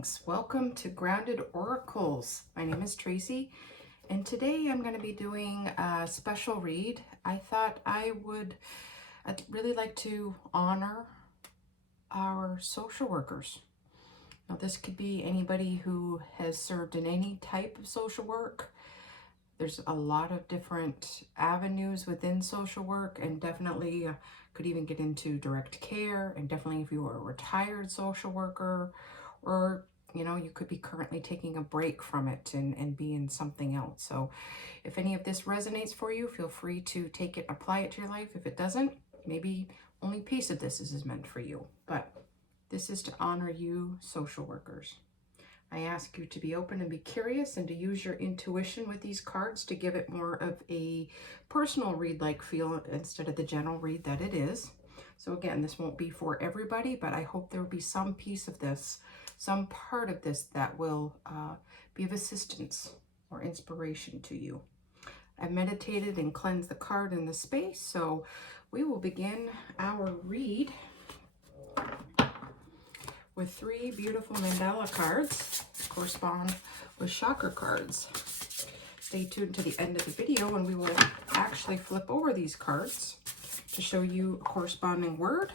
Greetings. Welcome to Grounded Oracles. My name is Tracy, and today I'm going to be doing a special read. I'd really like to honor our social workers. Now, this could be anybody who has served in any type of social work. There's a lot of different avenues within social work, and definitely could even get into direct care, and definitely if you are a retired social worker, or you could be currently taking a break from it and be in something else. So if any of this resonates for you, feel free to take it, apply it to your life. If it doesn't, maybe only a piece of this is meant for you. But this is to honor you, social workers. I ask you to be open and be curious, and to use your intuition with these cards to give it more of a personal read-like feel instead of the general read that it is. So again, this won't be for everybody, but I hope there will be some piece of this, some part of this that will be of assistance or inspiration to you. I meditated and cleansed the card in the space, so we will begin our read with 3 beautiful mandala cards correspond with chakra cards. Stay tuned to the end of the video and we will actually flip over these cards to show you a corresponding word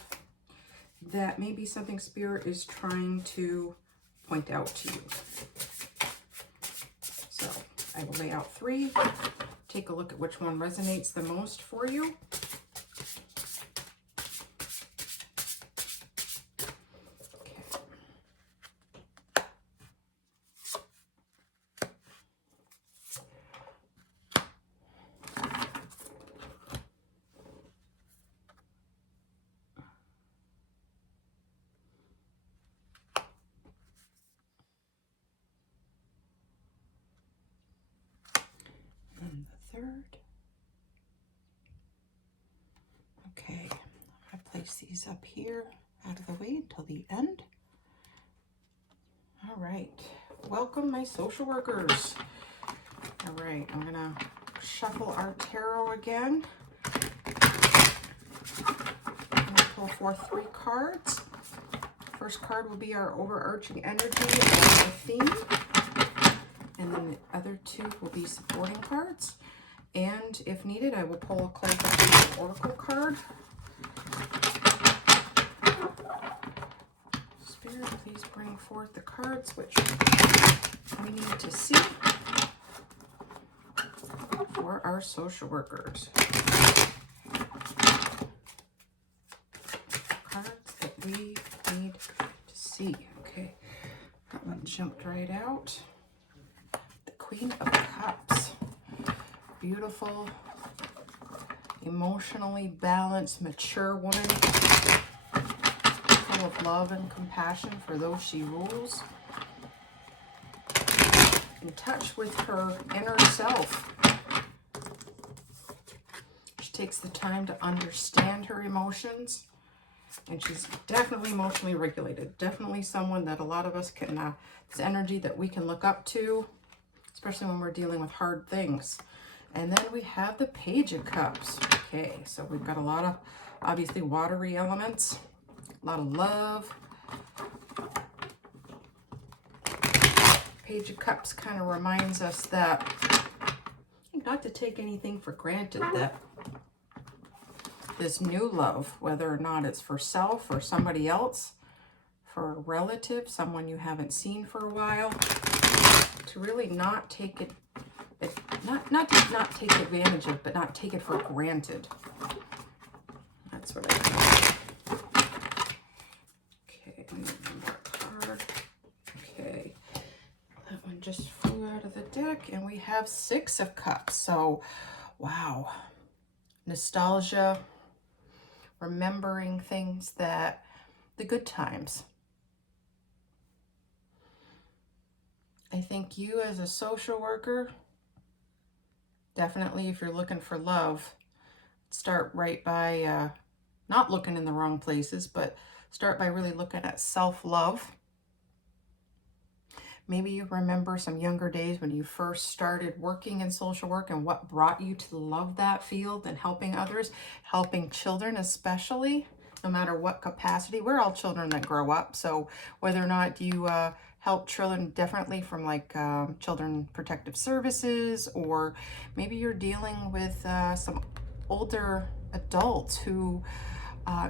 that maybe something Spirit is trying to point out to you. So I will lay out 3. Take a look at which one resonates the most for you. And the 3rd. Okay, I place these up here out of the way until the end. All right, welcome my social workers. All right, I'm gonna shuffle our tarot again. I'm gonna pull forth 3 cards. First card will be our overarching energy and the theme. And then the other 2 will be supporting cards. And if needed, I will pull a cold oracle card. Spirit, please bring forth the cards which we need to see for our social workers. Cards that we need to see. Okay, that one jumped right out. Queen of Cups. Beautiful, emotionally balanced, mature woman, full of love and compassion for those she rules. In touch with her inner self. She takes the time to understand her emotions, and she's definitely emotionally regulated. Definitely someone that a lot of us can, this energy that we can look up to, especially when we're dealing with hard things. And then we have the Page of Cups. Okay, so we've got a lot of, obviously, watery elements, a lot of love. Page of Cups kind of reminds us that not to take anything for granted, that this new love, whether or not it's for self or somebody else, for a relative, someone you haven't seen for a while, to really not take it, not take advantage of, but not take it for granted. That's what I think. Okay, one more card. Okay, that one just flew out of the deck, and we have 6 of Cups. So, wow, nostalgia, remembering things that, the good times. I think you as a social worker, definitely if you're looking for love, start right by not looking in the wrong places, but start by really looking at self-love. Maybe you remember some younger days when you first started working in social work and what brought you to love that field and helping others, helping children especially, no matter what capacity. We're all children that grow up, so whether or not you help children differently from like Children Protective Services, or maybe you're dealing with some older adults who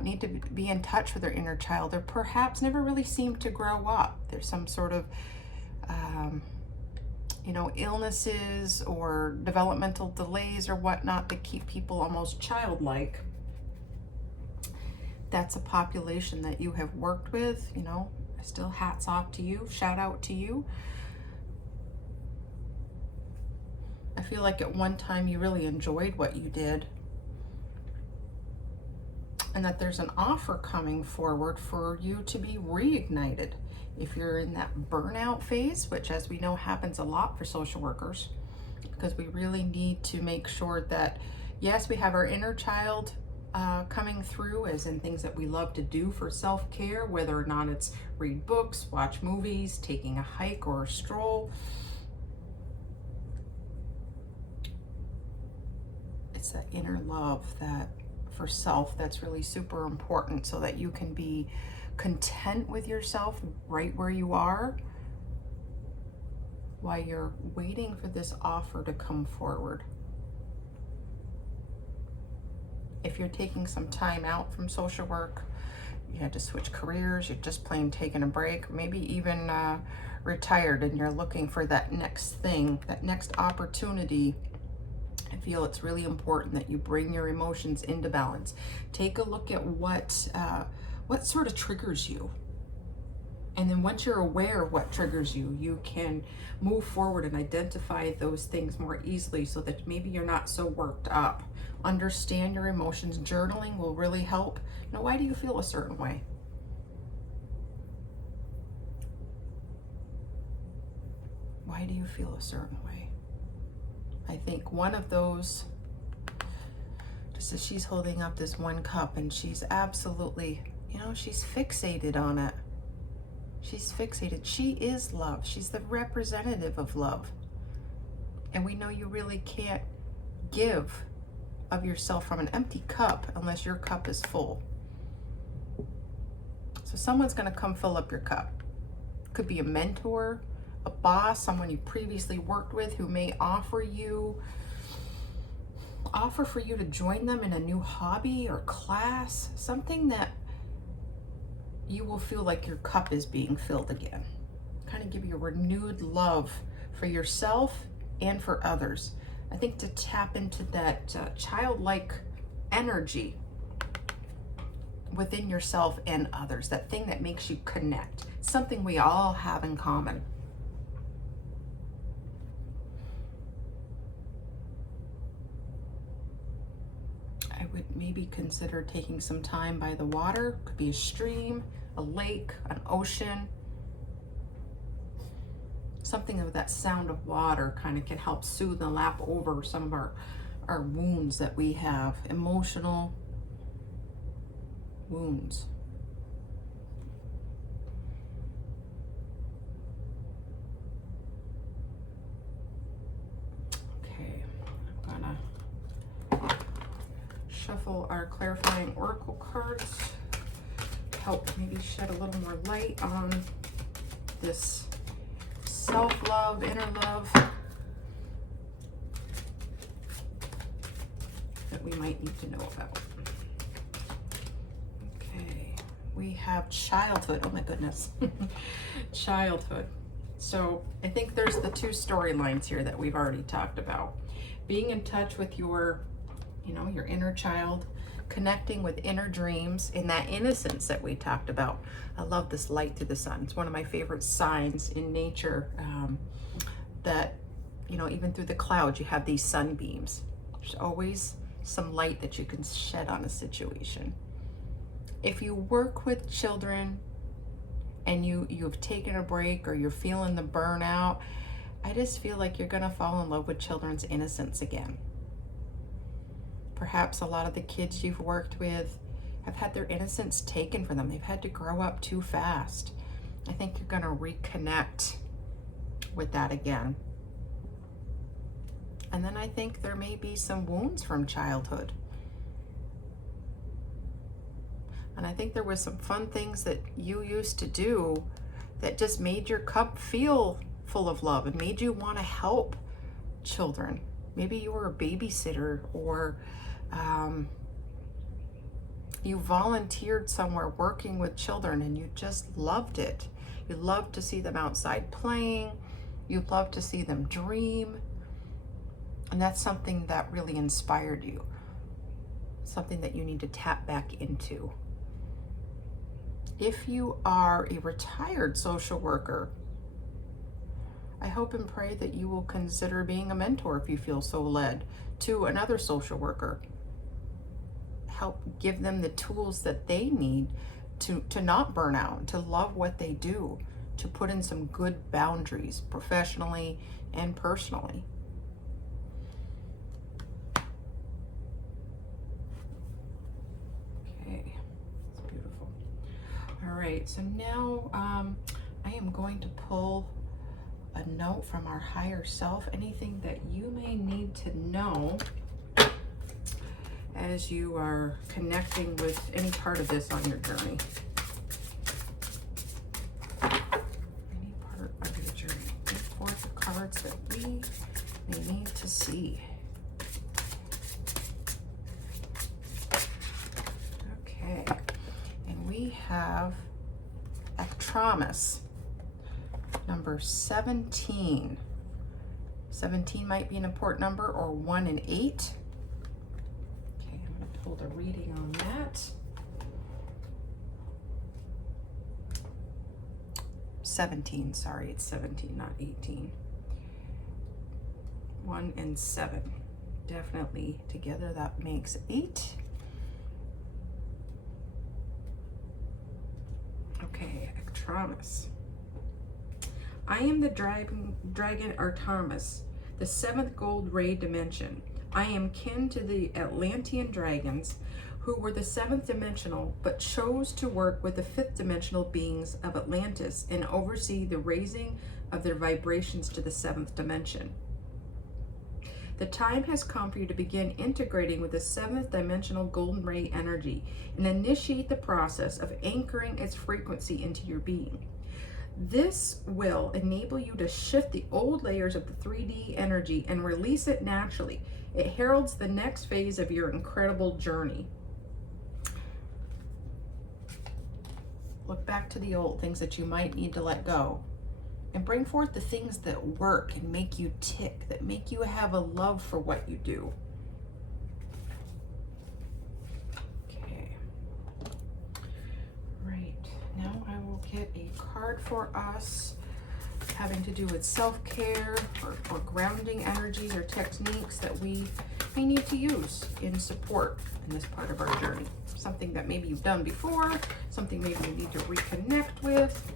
need to be in touch with their inner child, or perhaps never really seem to grow up. There's some sort of you know, illnesses or developmental delays or whatnot that keep people almost childlike. That's a population that you have worked with, you know. Still hats off to you, shout out to you. I feel like at one time you really enjoyed what you did, and that there's an offer coming forward for you to be reignited. If you're in that burnout phase, which as we know happens a lot for social workers, because we really need to make sure that, yes, we have our inner child coming through, as in things that we love to do for self-care, whether or not it's read books, watch movies, taking a hike or a stroll. It's that inner love that for self that's really super important, so that you can be content with yourself right where you are while you're waiting for this offer to come forward. If you're taking some time out from social work, you had to switch careers, you're just plain taking a break, maybe even retired, and you're looking for that next thing, that next opportunity, I feel it's really important that you bring your emotions into balance. Take a look at what sort of triggers you. And then once you're aware of what triggers you, you can move forward and identify those things more easily, so that maybe you're not so worked up. Understand your emotions. Journaling will really help. You know, why do you feel a certain way? Why do you feel a certain way? I think one of those, just as she's holding up this one cup, and she's absolutely, you know, she's fixated on it. She's fixated. She is love. She's the representative of love. And we know you really can't give of yourself from an empty cup unless your cup is full. So someone's going to come fill up your cup. Could be a mentor, a boss, someone you previously worked with who may offer for you to join them in a new hobby or class, something that you will feel like your cup is being filled again. Kind of give you a renewed love for yourself and for others. I think to tap into that childlike energy within yourself and others, that thing that makes you connect, something we all have in common. I would maybe consider taking some time by the water. Could be a stream, a lake, an ocean. Something of that sound of water kind of can help soothe and lap over some of our wounds that we have, emotional wounds. Okay, I'm gonna shuffle our clarifying oracle cards to help maybe shed a little more light on this self-love, inner love that we might need to know about. Okay, we have childhood. Oh my goodness. Childhood. So I think there's the two storylines here that we've already talked about. Being in touch with your, you know, your inner child, connecting with inner dreams, in that innocence that we talked about. I love this light through the sun. It's one of my favorite signs in nature, that, you know, even through the clouds, you have these sunbeams. There's always some light that you can shed on a situation. If you work with children and you've taken a break, or you're feeling the burnout, I just feel like you're gonna fall in love with children's innocence again. Perhaps a lot of the kids you've worked with have had their innocence taken from them. They've had to grow up too fast. I think you're gonna reconnect with that again. And then I think there may be some wounds from childhood. And I think there was some fun things that you used to do that just made your cup feel full of love and made you want to help children. Maybe you were a babysitter, or you volunteered somewhere working with children and you just loved it. You loved to see them outside playing. You loved to see them dream. And that's something that really inspired you. Something that you need to tap back into. If you are a retired social worker, I hope and pray that you will consider being a mentor, if you feel so led, to another social worker. Help give them the tools that they need to not burn out, to love what they do, to put in some good boundaries professionally and personally. Okay, it's beautiful. All right, so now I am going to pull a note from our higher self, anything that you may need to know as you are connecting with any part of this on your journey. Any part of your journey. Bring forth the cards that we may need to see. Okay, and we have Arcanum number 17. 17 might be an important number, or 1 and 8. Okay, I'm going to pull the reading on that. 17, sorry, it's 17, not 18. 1 and 7. Definitely together that makes 8. Okay, Arcanum. I am the dragon Arcanum, the 7th gold ray dimension. I am kin to the Atlantean dragons, who were the 7th dimensional, but chose to work with the 5th dimensional beings of Atlantis and oversee the raising of their vibrations to the 7th dimension. The time has come for you to begin integrating with the 7th dimensional golden ray energy and initiate the process of anchoring its frequency into your being. This will enable you to shift the old layers of the 3D energy and release it naturally. It heralds the next phase of your incredible journey. Look back to the old things that you might need to let go, and bring forth the things that work and make you tick, that make you have a love for what you do. Okay. Right. Now I will get a card for us having to do with self-care or grounding energies or techniques that we may need to use in support in this part of our journey. Something that maybe you've done before, something maybe you need to reconnect with.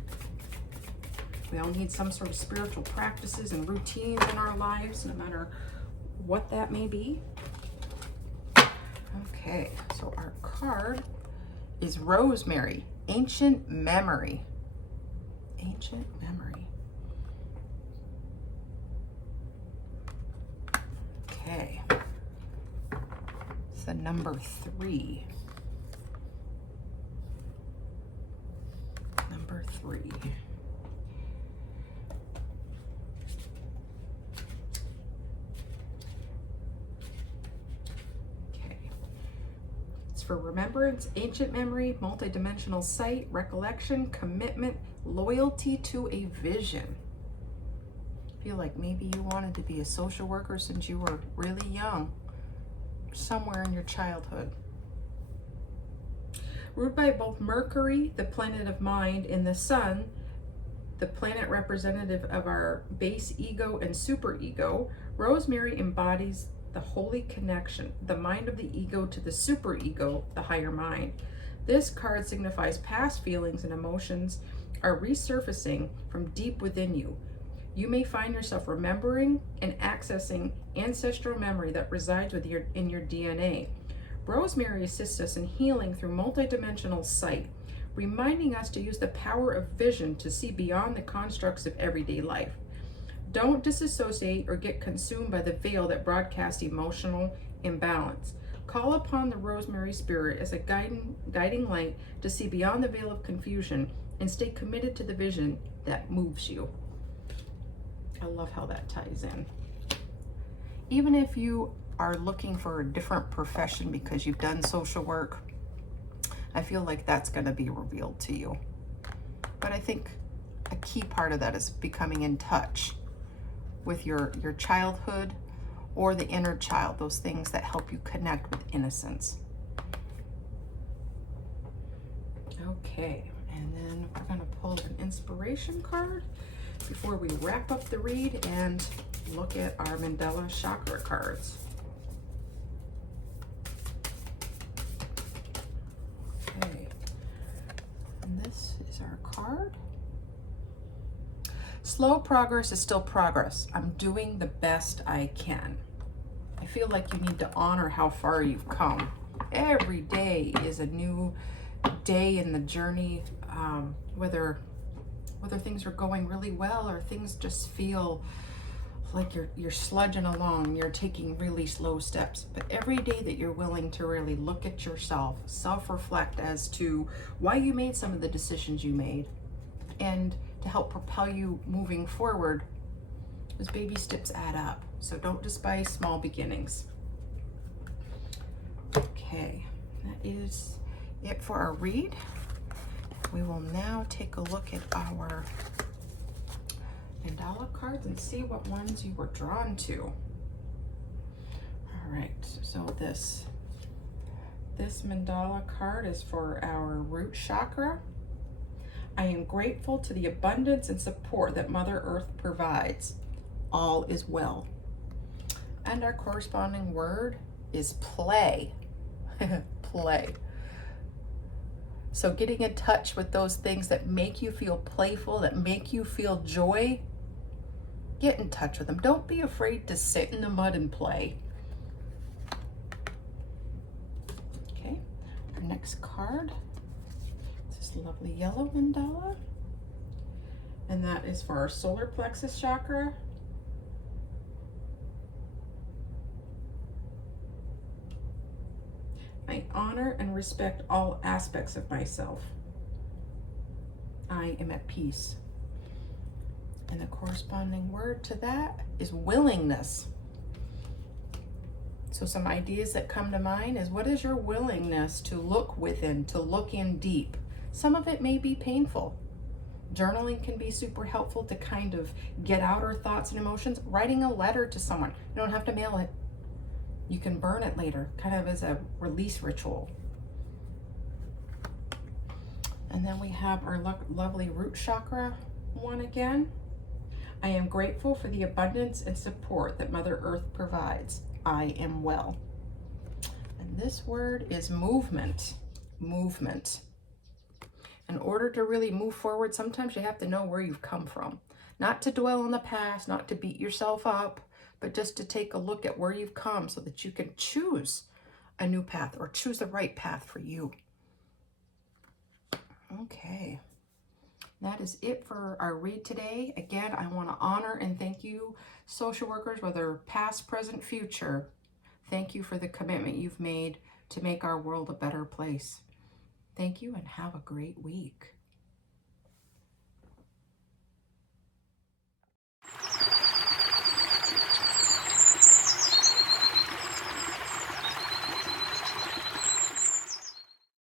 We all need some sort of spiritual practices and routines in our lives, no matter what that may be. Okay, so our card is Rosemary, Ancient Memory. Ancient Memory. Okay. It's the number 3. Number 3. For remembrance, ancient memory, multidimensional sight, recollection, commitment, loyalty to a vision. I feel like maybe you wanted to be a social worker since you were really young, somewhere in your childhood. Ruled by both Mercury, the planet of mind, and the Sun, the planet representative of our base ego and superego, Rosemary embodies the holy connection, the mind of the ego to the superego, the higher mind. This card signifies past feelings and emotions are resurfacing from deep within you. You may find yourself remembering and accessing ancestral memory that resides in your DNA. Rosemary assists us in healing through multidimensional sight, reminding us to use the power of vision to see beyond the constructs of everyday life. Don't disassociate or get consumed by the veil that broadcasts emotional imbalance. Call upon the Rosemary Spirit as a guiding light to see beyond the veil of confusion and stay committed to the vision that moves you. I love how that ties in. Even if you are looking for a different profession because you've done social work, I feel like that's going to be revealed to you. But I think a key part of that is becoming in touch with your childhood or the inner child, those things that help you connect with innocence. Okay, and then we're going to pull an inspiration card before we wrap up the read and look at our Mandala chakra cards. Okay, and this is our card. Slow progress is still progress. I'm doing the best I can. I feel like you need to honor how far you've come. Every day is a new day in the journey, whether things are going really well or things just feel like you're sludging along, you're taking really slow steps. But every day that you're willing to really look at yourself, self-reflect as to why you made some of the decisions you made, and to help propel you moving forward, those baby steps add up. So don't despise small beginnings. Okay, that is it for our read. We will now take a look at our Mandala cards and see what ones you were drawn to. All right, so this Mandala card is for our root chakra. I am grateful to the abundance and support that Mother Earth provides. All is well. And our corresponding word is play. Play. So getting in touch with those things that make you feel playful, that make you feel joy, get in touch with them. Don't be afraid to sit in the mud and play. Okay, our next card. This lovely yellow mandala, and that is for our solar plexus chakra. I honor and respect all aspects of myself. I am at peace. And the corresponding word to that is willingness. So some ideas that come to mind is, what is your willingness to look within, to look in deep? Some of it may be painful. Journaling can be super helpful to kind of get out our thoughts and emotions. Writing a letter to someone, you don't have to mail it. You can burn it later, kind of as a release ritual. And then we have our lovely root chakra one again. I am grateful for the abundance and support that Mother Earth provides. I am well. And this word is movement. Movement. In order to really move forward, sometimes you have to know where you've come from. Not to dwell on the past, not to beat yourself up, but just to take a look at where you've come so that you can choose a new path or choose the right path for you. Okay, that is it for our read today. Again, I want to honor and thank you, social workers, whether past, present, future. Thank you for the commitment you've made to make our world a better place. Thank you and have a great week.